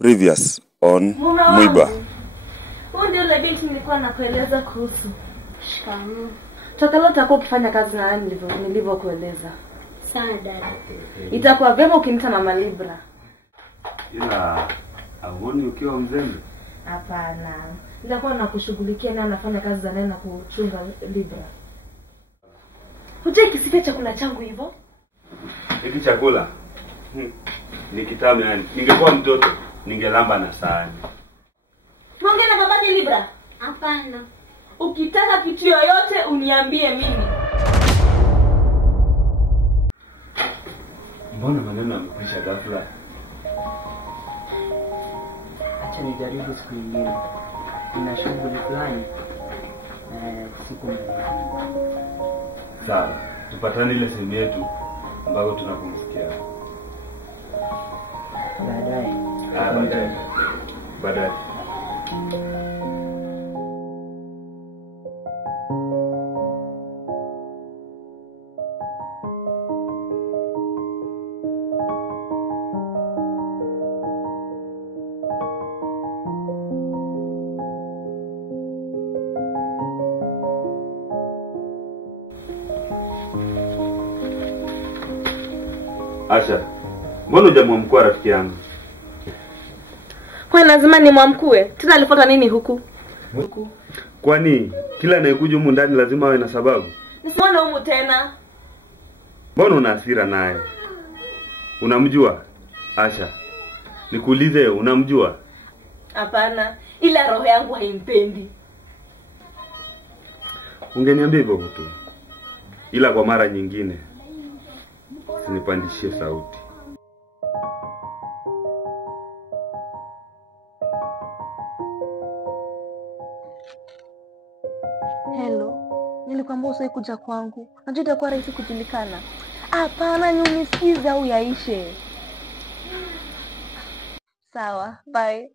Previous on Mwiba. Huyu ndio yule binti nilikuwa nakueleza kuhusu. Shikamoo. Tokalo utakuwa ukifanya kazi na nani nilivyokueleza. Sawa dada. Itakuwa vyema ukimta Mama Libra. Ila auoni ukiwa mzembe? Hapana. Nitakuwa nakushughulikia na anafanya kazi za nani na kuchunga Libra. Hujai kisifia chakula changu hivyo? Hiki chakula ni kitamu yani. Ningekuwa mtoto ningelamba na sahani. Mwongea na babake Libra? Hapana. Ukitaka kitu yoyote uniambie mimi. Mbona maneno yamekwisha ghafla? Acha nijaribu siku nyingine. Nina shughuli fulani siku mbili. Sawa, tupatane ile sehemu yetu ambako tunapumzikia. Baadaye. Baadaye. Asha, mbona hujamwamkua rafiki yangu? Kwa lazima ni mwamkue. Tena alifuata nini huku? Kwani kila anayekuja humu ndani lazima awe na sababu? Nisimuone humu tena. Mbona una hasira naye? Unamjua? Asha, nikuulize, unamjua? Hapana, ila roho yangu haimpendi. Ungeniambia hivyo tu. Ila kwa mara nyingine usinipandishie sauti. Hello. Nilikwambia usiwahi kuja kwangu. Najua itakuwa rahisi kujulikana. Hapana, unisikize au yaishe. Sawa, bye.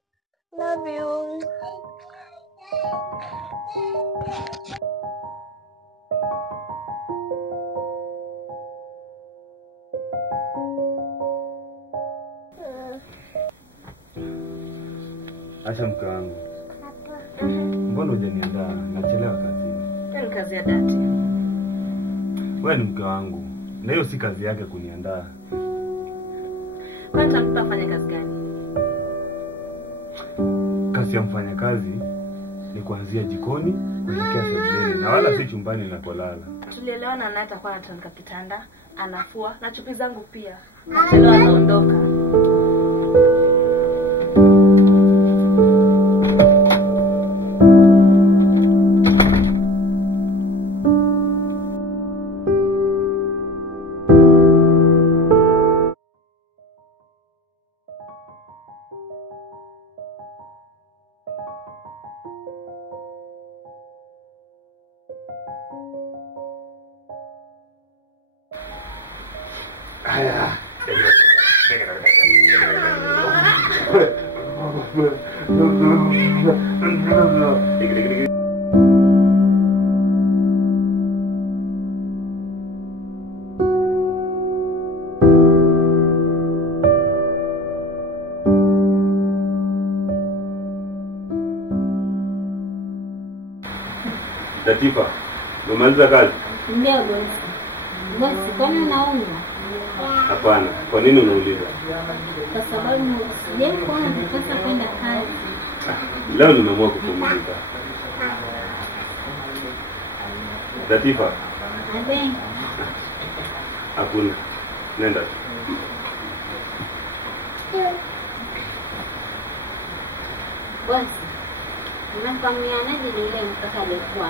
Love you. Asha mke wangu. Mbona hujaniandaa? Nachelewa kazini. Ni kazi ya dati. Wewe ni mke wangu. Na hiyo si kazi yake kuniandaa. Kwani tunafanya kazi gani? Kazi ya mfanyakazi ni kuanzia jikoni kuelekea sebuleni na wala si chumbani ninapolala. Tulielewana naye atakuwa anatandika kitanda, anafua na chupi zangu pia. Nachelewa naondoka. Haya. Latifa, umemaliza kazi? Ndio bosi. Bosi, kwani unaumwa? Hapana. Kwa nini unauliza? Kwa sababu sijai kuona nikikosa kwenda kazi. Leo nimeamua kupumzika. Latifa. Abe. Hakuna. Nenda. Bosi. Unakwamianaje yule mtoto alikuwa?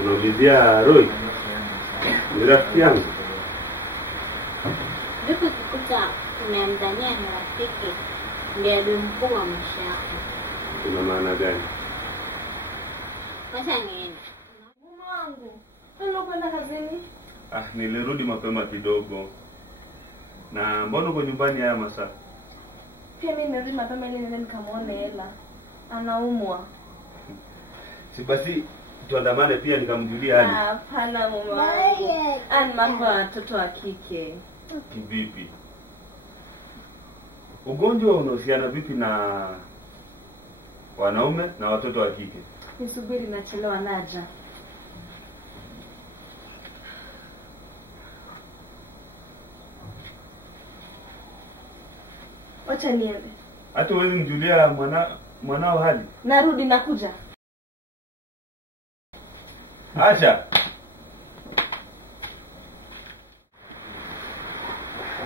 Unaulizia Roy? Ni rafiki yangu. Vipi ukikuta umemdhania ni rafiki ndiye adui mkuu wa maisha yako? Una maana gani? Wacha niende. Mume wangu, ndio kwenda kazini? Nilirudi mapema kidogo. Na mbona uko nyumbani haya masaa? Pia mimi nimerudi mapema ili niende nikamwone hela. Anaumwa. Si basi tuandamane pia nikamjulia hali. Hapana mume wangu. Ani mambo ya watoto wa kike. Kivipi? Ugonjwa unahusiana vipi na wanaume na watoto wa kike? Nisubiri, nachelewa naja. Wacha niende. Hata huwezi mjulia mwanao hali? Narudi, nakuja. Acha.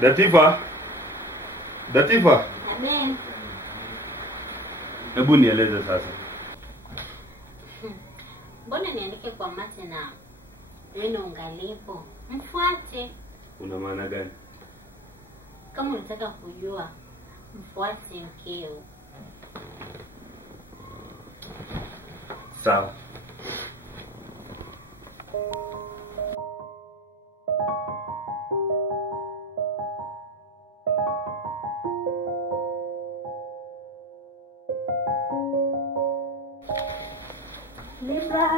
Datifa. Amen. Hebu nieleze sasa. Mbona niandike kwa mate na wino ungalipo? Mfuate. Una maana gani? Kama unataka kujua, mfuate mkeo. Sawa. Libra,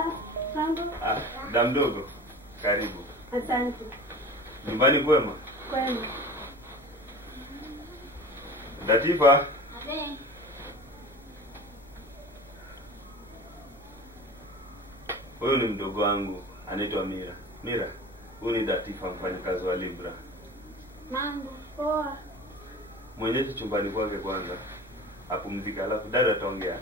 mambo? Damdogo, karibu. Asante. Nyumbani kwema? Kwema. Datifa. Amen. Huyu ni mdogo wangu, anaitwa Mira. Mira, huyu ni Datifa, mfanyakazi wa Libra. Mambo. Poa. Mwenyeji chumbani kwake kwanza. Apumzika, alafu dada ataongea.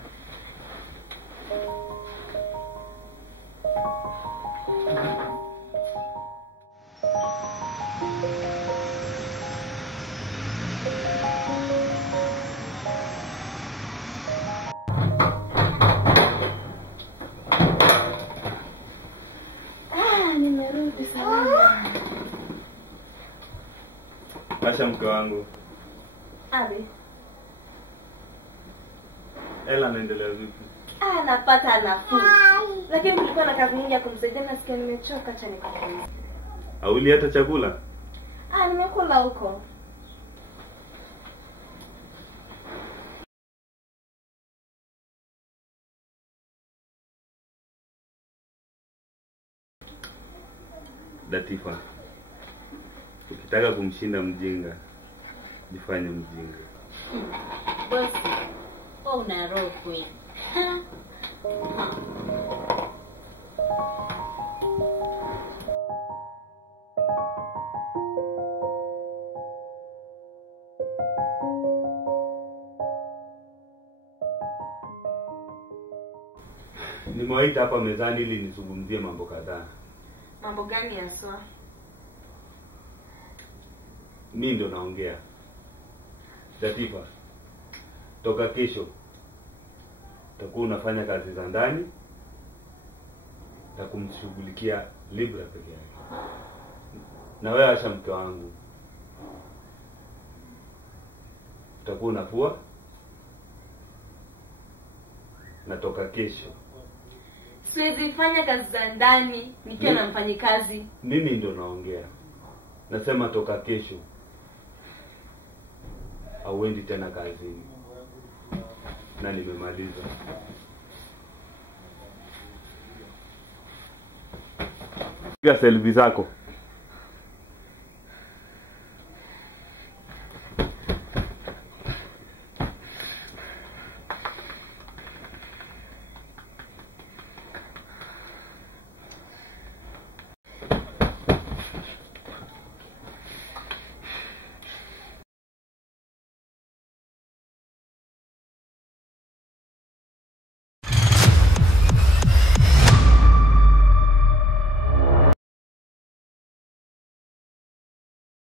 Nimerudi salama. Asha, mke wangu. Abi. Ela anaendelea vipi? Napata nafuu. Lakini kulikuwa na kazi nyingi ya kumsaidia, nasikia nimechoka, acha nikapumzike. Hauli hata chakula? Nimekula huko. Datifa, ukitaka kumshinda mjinga, jifanye mjinga. Bosi, wewe una roho kweli. Nimewaita hapa mezani ili nizungumzie mambo kadhaa. Mambo gani haswa? Mimi ndo naongea. Datifa, toka kesho utakuwa unafanya kazi za ndani na kumshughulikia Libra peke yake. Na wewe Asha, mke wangu, utakuwa unafua na toka kesho. Siwezi fanya kazi za ndani nikiwa na mfanyikazi. Mimi ndo naongea. Nasema toka kesho hauendi tena kazini. Na nimemaliza. Piga selfie zako.